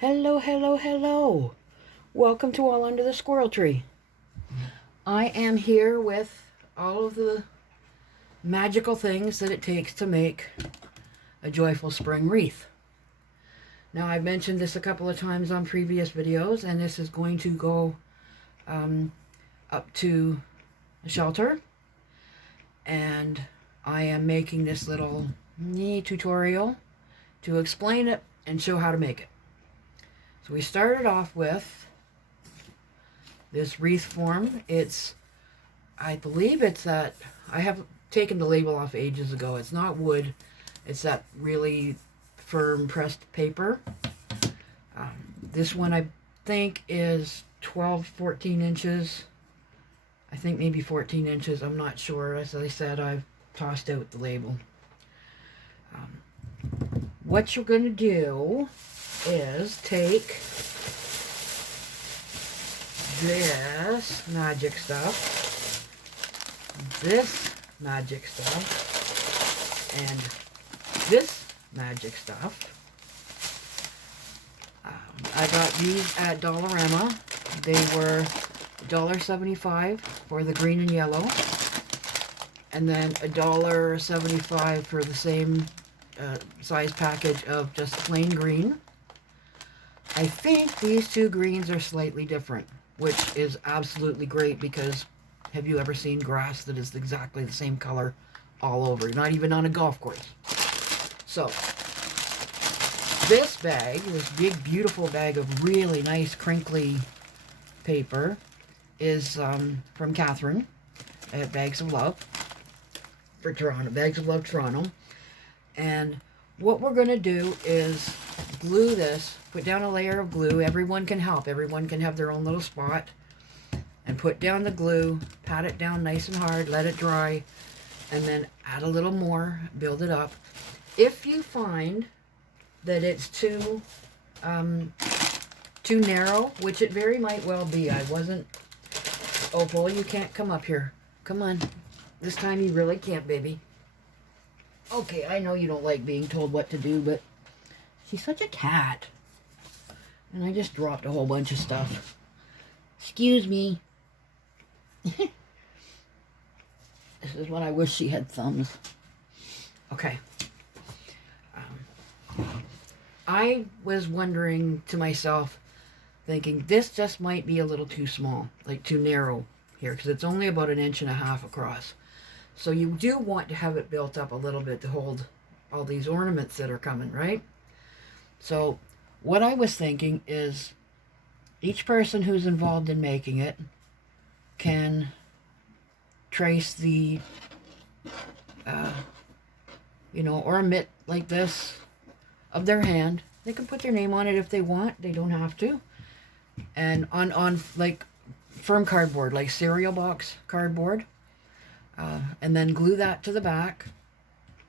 Hello, hello, hello. Welcome to All Under the Squirrel Tree. I am here with all of the magical things that it takes to make a joyful spring wreath. Now, I've mentioned this a couple of times on previous videos, and this is going to go up to a shelter. And I am making this little tutorial to explain it and show how to make it. So we started off with this wreath form. I believe it's that, I have taken the label off ages ago. It's not wood. It's that really firm pressed paper. This one I think is 12, 14 inches. I think maybe 14 inches. I'm not sure. As I said, I've tossed out the label. What you're going to do is take this magic stuff, this magic stuff, and this magic stuff. I got these at Dollarama. They were $1.75 for the green and yellow, and then $1.75 for the same size package of just plain green. I think these two greens are slightly different, which is absolutely great, because have you ever seen grass that is exactly the same color all over? Not even on a golf course. So this bag, this big beautiful bag of really nice crinkly paper, is from Catherine at Bags of Love for Toronto, Bags of Love Toronto. And what we're going to do is glue this, put down a layer of glue. Everyone can help. Everyone can have their own little spot. And put down the glue, pat it down nice and hard, let it dry, and then add a little more, build it up. If you find that it's too narrow, which it very might well be. I wasn't... Opal, you can't come up here. Come on. This time you really can't, baby. Okay, I know you don't like being told what to do, but she's such a cat. And I just dropped a whole bunch of stuff. Excuse me. This is when I wish she had thumbs. Okay. I was wondering to myself, thinking this just might be a little too small, like too narrow here, because it's only about 1.5 inches across. So you do want to have it built up a little bit to hold all these ornaments that are coming, right? So what I was thinking is each person who's involved in making it can trace the, or a mitt like this of their hand. They can put their name on it if they want. They don't have to. And on like firm cardboard, like cereal box cardboard. And then glue that to the back,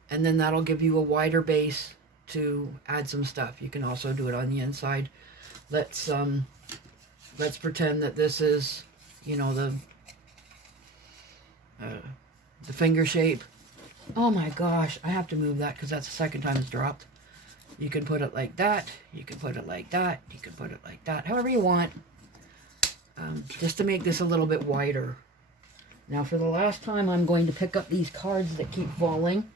and then that'll give you a wider base to add some stuff. You can also do it on the inside. Let's pretend that this is, the finger shape. Oh my gosh, I have to move that because that's the second time it's dropped. You can put it like that. You can put it like that. You can put it like that. However you want, just to make this a little bit wider. Now, for the last time, I'm going to pick up these cards that keep falling.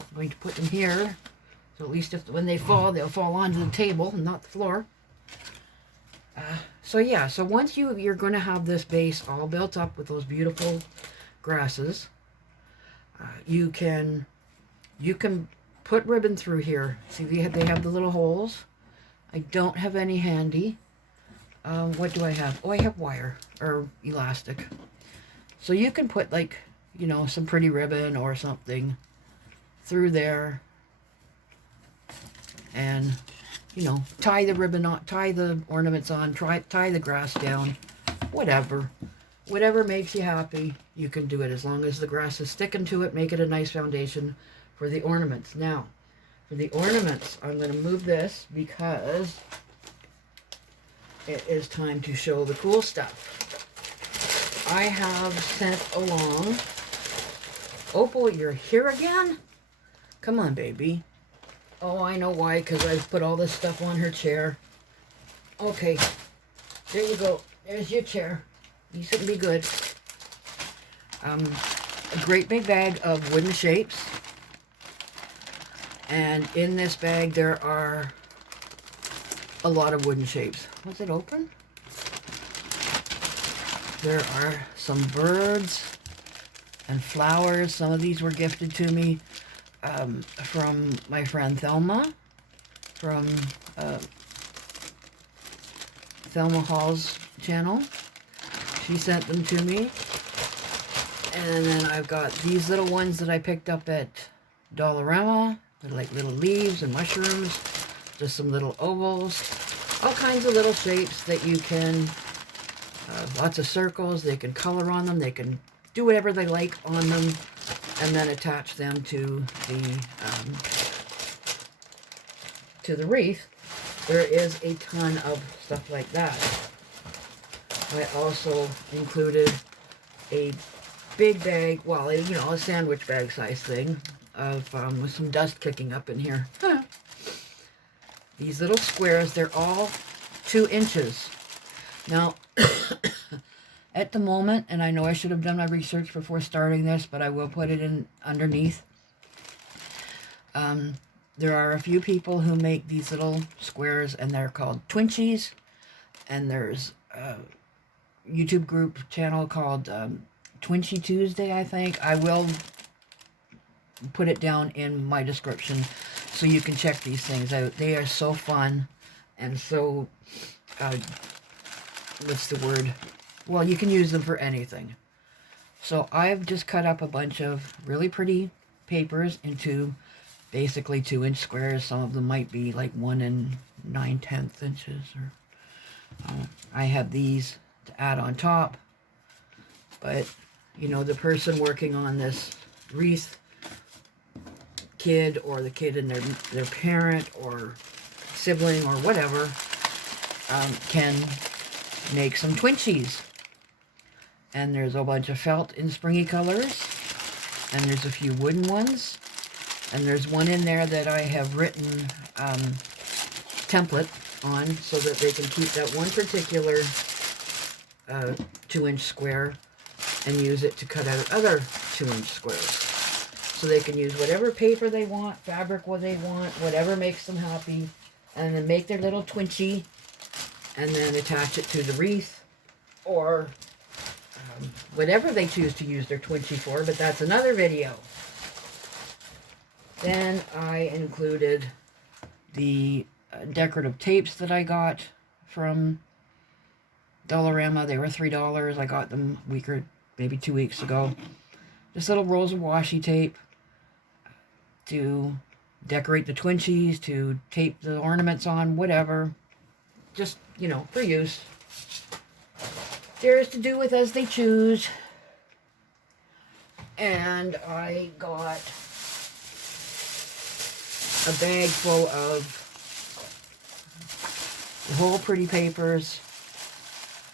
I'm going to put them here, so at least when they fall, they'll fall onto the table and not the floor. So once you're going to have this base all built up with those beautiful grasses, you can put ribbon through here. See, they have the little holes. I don't have any handy. What do I have? Oh, I have wire or elastic. So you can put some pretty ribbon or something through there and, tie the ribbon on, tie the ornaments on, tie the grass down, whatever. Whatever makes you happy, you can do it as long as the grass is sticking to it. Make it a nice foundation for the ornaments. Now, for the ornaments, I'm going to move this because it is time to show the cool stuff. I have sent along... Opal, you're here again? Come on, baby. Oh, I know why, because I've put all this stuff on her chair. Okay, there you go. There's your chair. You shouldn't be good. A great big bag of wooden shapes. And in this bag there are a lot of wooden shapes. Was it open? There are some birds and flowers. Some of these were gifted to me from my friend Thelma, from Thelma Hall's channel. She sent them to me. And then I've got these little ones that I picked up at Dollarama. They're like little leaves and mushrooms. Just some little ovals. All kinds of little shapes that you can, lots of circles. They can color on them. They can do whatever they like on them. And then attach them to the wreath. There is a ton of stuff like that. I also included a big bag, well, you know, a sandwich bag size thing of with some dust kicking up in here. Huh. These little squares, they're all 2 inches. Now, at the moment, and I know I should have done my research before starting this, but I will put it in underneath. There are a few people who make these little squares, and they're called Twinchies. And there's a YouTube group channel called Twinchie Tuesday, I think. I will put it down in my description so you can check these things out. They are so fun and so, what's the word? Well, you can use them for anything. So I've just cut up a bunch of really pretty papers into basically 2-inch squares. Some of them might be like 1 9/10 inches. Or I have these to add on top. But, you know, the person working on this wreath, kid, or the kid and their parent or sibling or whatever, can make some Twinchies. And there's a bunch of felt in springy colors, and there's a few wooden ones, and there's one in there that I have written template on so that they can keep that one particular 2-inch square and use it to cut out other 2-inch squares. So they can use whatever paper they want, fabric what they want, whatever makes them happy, and then make their little Twinchie and then attach it to the wreath or whatever they choose to use their Twinchie for, but that's another video. Then I included the decorative tapes that I got from Dollarama. They were $3. I got them a week or maybe 2 weeks ago. Just little rolls of washi tape to decorate the Twinchies, to tape the ornaments on, whatever. Just, you know, for use. Theirs to do with as they choose. And I got a bag full of whole pretty papers.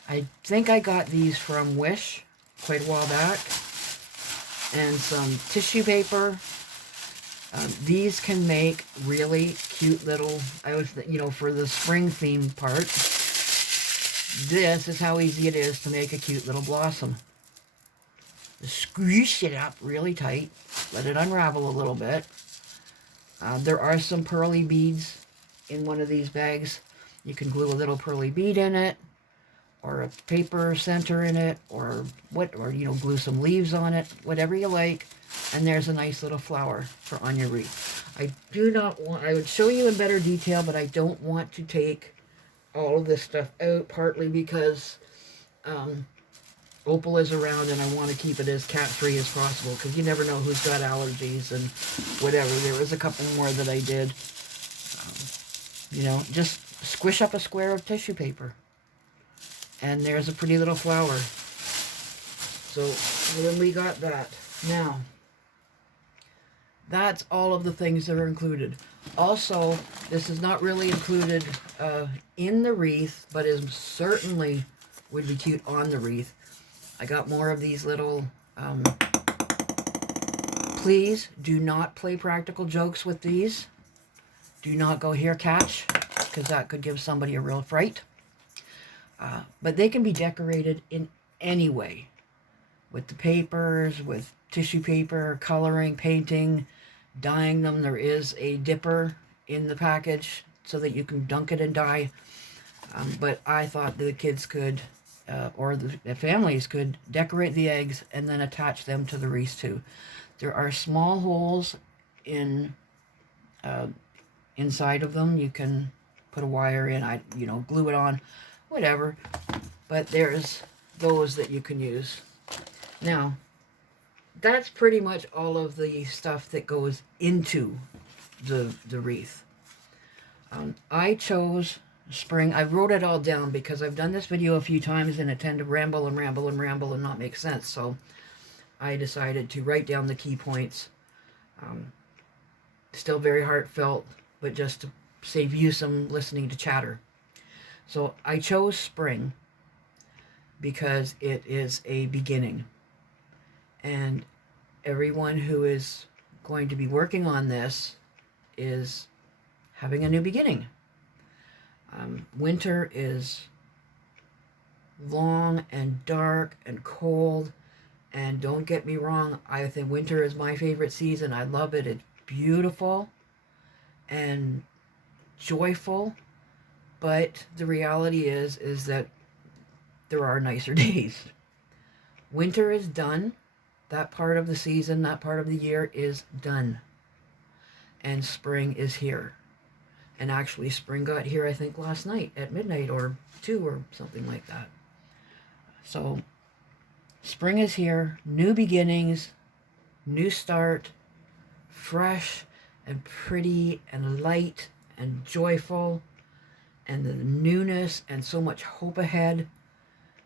I think I got these from Wish quite a while back. And some tissue paper. These can make really cute little, you know, for the spring theme part, this is how easy it is to make a cute little blossom. Squeeze it up really tight, let it unravel a little bit. There are some pearly beads in one of these bags. You can glue a little pearly bead in it, or a paper center in it, or you know, glue some leaves on it, whatever you like. And there's a nice little flower for on your wreath. I would show you in better detail, but I don't want to take all of this stuff out, partly because Opal is around and I want to keep it as cat-free as possible, because you never know who's got allergies and whatever. There was a couple more that I did. You know, just squish up a square of tissue paper. And there's a pretty little flower. So then we got that. Now, that's all of the things that are included. Also, this is not really included in the wreath, but is certainly would be cute on the wreath. I got more of these little, please do not play practical jokes with these. Do not go hair catch, because that could give somebody a real fright. But they can be decorated in any way. With the papers, with tissue paper, coloring, painting, dyeing them. There is a dipper in the package so that you can dunk it and dye. But I thought the kids could, or the families could, decorate the eggs and then attach them to the wreath too. There are small holes in inside of them. You can put a wire in, glue it on, whatever. But there's those that you can use. Now, that's pretty much all of the stuff that goes into the wreath. I chose spring. I wrote it all down because I've done this video a few times and I tend to ramble and ramble and ramble and not make sense. So I decided to write down the key points. Still very heartfelt, but just to save you some listening to chatter. So I chose spring because it is a beginning. And everyone who is going to be working on this is having a new beginning. Winter is long and dark and cold. And don't get me wrong, I think winter is my favorite season. I love it. It's beautiful and joyful. But the reality is that there are nicer days. Winter is done. That part of the season, that part of the year is done. And spring is here. And actually, spring got here, I think, last night at midnight or 2 or something like that. So, spring is here. New beginnings, new start, fresh and pretty and light and joyful, and the newness and so much hope ahead.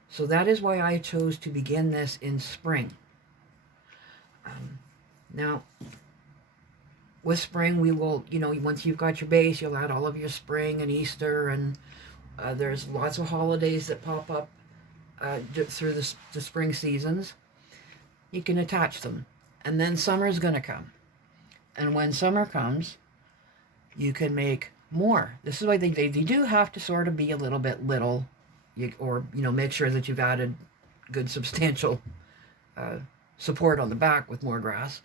So that is why I chose to begin this in spring. Now, with spring, we will, once you've got your base, you'll add all of your spring and Easter, and there's lots of holidays that pop up through the spring seasons. You can attach them. And then summer is going to come. And when summer comes, you can make more. This is why they do have to sort of be a little bit little, or make sure that you've added good substantial support on the back with more grass.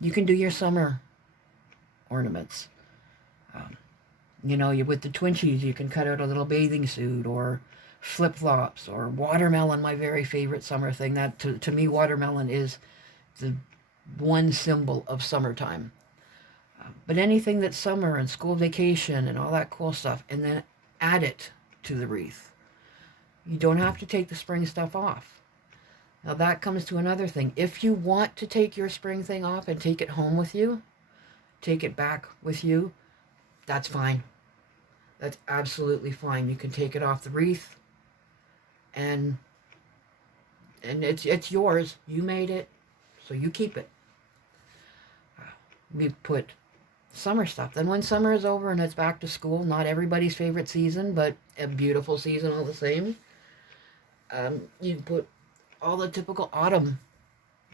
You can do your summer ornaments. With the Twinchies, you can cut out a little bathing suit or flip-flops or watermelon, my very favorite summer thing. That to me, watermelon is the one symbol of summertime. But anything that's summer and school vacation and all that cool stuff, and then add it to the wreath. You don't have to take the spring stuff off. Now that comes to another thing. If you want to take your spring thing off and take it home with you, take it back with you, that's fine. That's absolutely fine. You can take it off the wreath, and it's yours. You made it, so you keep it. We put summer stuff. Then when summer is over and it's back to school, not everybody's favorite season, but a beautiful season all the same, you put all the typical autumn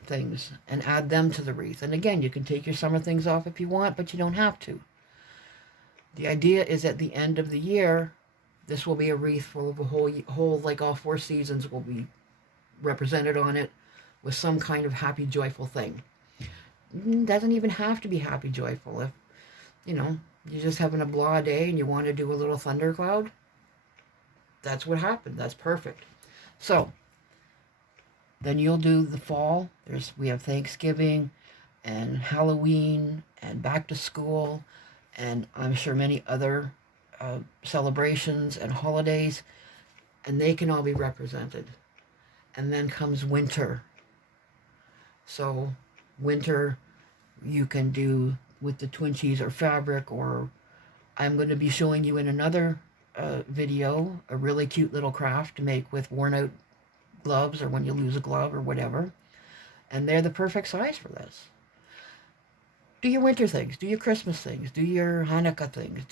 things and add them to the wreath. And again, you can take your summer things off if you want, but you don't have to. The idea is at the end of the year, this will be a wreath full of a whole like all 4 seasons will be represented on it with some kind of happy, joyful thing. It doesn't even have to be happy, joyful. If, you're just having a blah day and you want to do a little thundercloud, that's what happened. That's perfect. So, then you'll do the fall. We have Thanksgiving and Halloween and back to school, and I'm sure many other celebrations and holidays, and they can all be represented. And then comes winter. So winter you can do with the Twinchies or fabric, or I'm going to be showing you in another video a really cute little craft to make with worn out gloves, or when you lose a glove or whatever, and they're the perfect size for this. Do your winter things, do your Christmas things, do your Hanukkah things,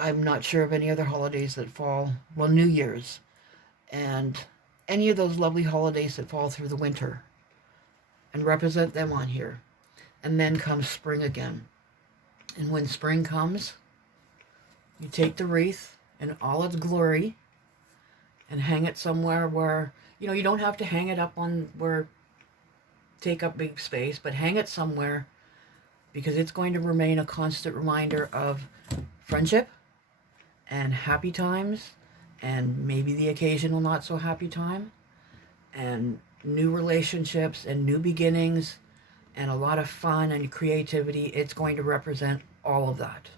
I'm not sure of any other holidays that fall, well, New Year's, and any of those lovely holidays that fall through the winter, and represent them on here. And then comes spring again. And when spring comes, you take the wreath in all its glory and hang it somewhere where, you don't have to hang it up on where take up big space, but hang it somewhere because it's going to remain a constant reminder of friendship and happy times and maybe the occasional not so happy time and new relationships and new beginnings and a lot of fun and creativity. It's going to represent all of that.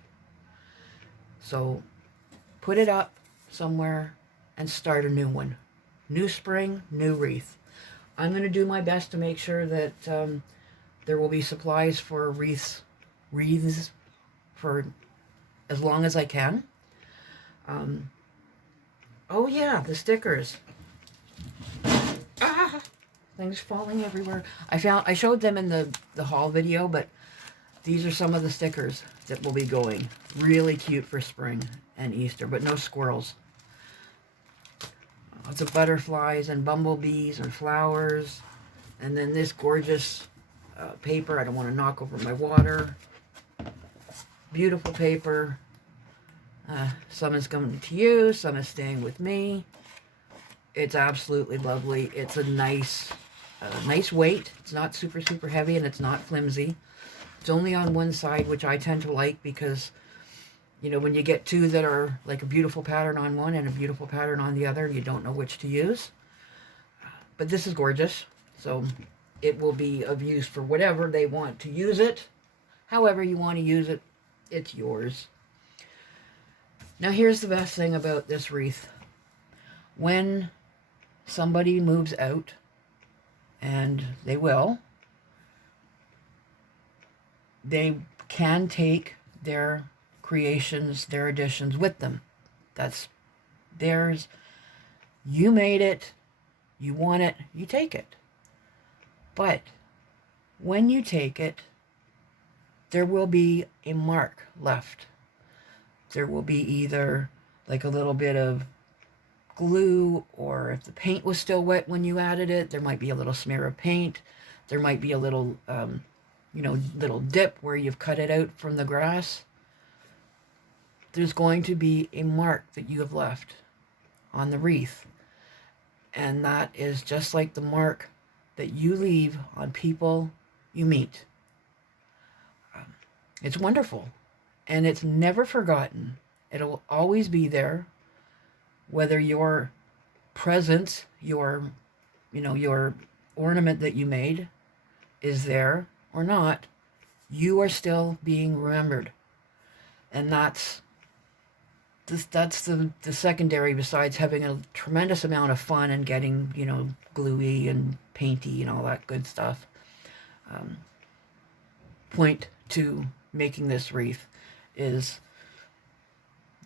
So put it up somewhere and start a new one. New spring, new wreath. I'm going to do my best to make sure that there will be supplies for wreaths for as long as I can. Oh yeah, the stickers. Things falling everywhere. I showed them in the haul video, but these are some of the stickers that will be going. Really cute for spring and Easter, but no squirrels. Lots of butterflies and bumblebees and flowers. And then this gorgeous paper. I don't want to knock over my water. Beautiful paper. Some is coming to you. Some is staying with me. It's absolutely lovely. It's a nice weight. It's not super, super heavy, and it's not flimsy. It's only on one side, which I tend to like because, when you get two that are like a beautiful pattern on one and a beautiful pattern on the other, you don't know which to use. But this is gorgeous, so it will be of use for whatever they want to use it. However you want to use it, it's yours. Now here's the best thing about this wreath. When somebody moves out, and they will, they can take their creations, their additions with them. That's theirs. You made it. You want it. You take it. But when you take it, there will be a mark left. There will be either like a little bit of glue, or if the paint was still wet when you added it, there might be a little smear of paint. There might be a little, little dip where you've cut it out from the grass. There's going to be a mark that you have left on the wreath. And that is just like the mark that you leave on people you meet. It's wonderful. And it's never forgotten. It'll always be there. Whether your present, your ornament that you made is there or not, you are still being remembered. And that's the secondary, besides having a tremendous amount of fun and getting, gluey and painty and all that good stuff. Point to making this wreath is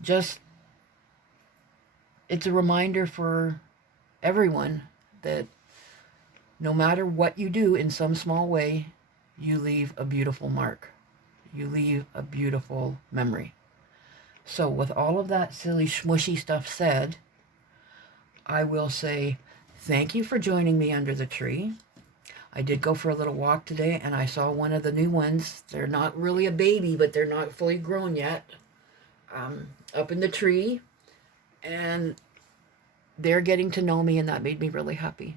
just, it's a reminder for everyone that no matter what you do in some small way, you leave a beautiful mark. You leave a beautiful memory. So with all of that silly smushy stuff said, I will say thank you for joining me under the tree. I did go for a little walk today, and I saw one of the new ones. They're not really a baby, but they're not fully grown yet, up in the tree. And they're getting to know me, and that made me really happy.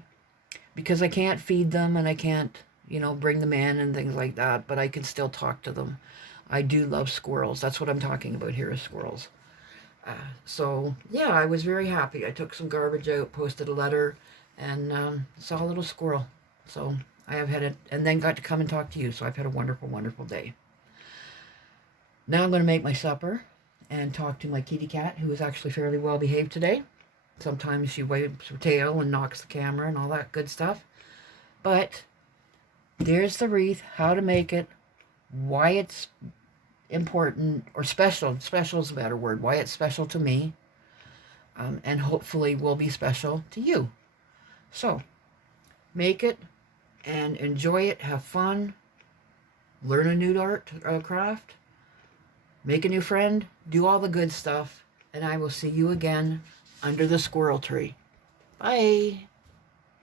Because I can't feed them, and I can't, bring them in and things like that, but I can still talk to them. I do love squirrels. That's what I'm talking about here, is squirrels. So, yeah, I was very happy. I took some garbage out, posted a letter, and saw a little squirrel. So I have had it, and then got to come and talk to you. So I've had a wonderful, wonderful day. Now I'm going to make my supper and talk to my kitty cat, who is actually fairly well behaved today. Sometimes she waves her tail and knocks the camera and all that good stuff. But there's the wreath, how to make it, why it's important, or special. Special is a better word. Why it's special to me, and hopefully will be special to you. So make it and enjoy it. Have fun. Learn a new art craft. Make a new friend. Do all the good stuff. And I will see you again under the squirrel tree. Bye.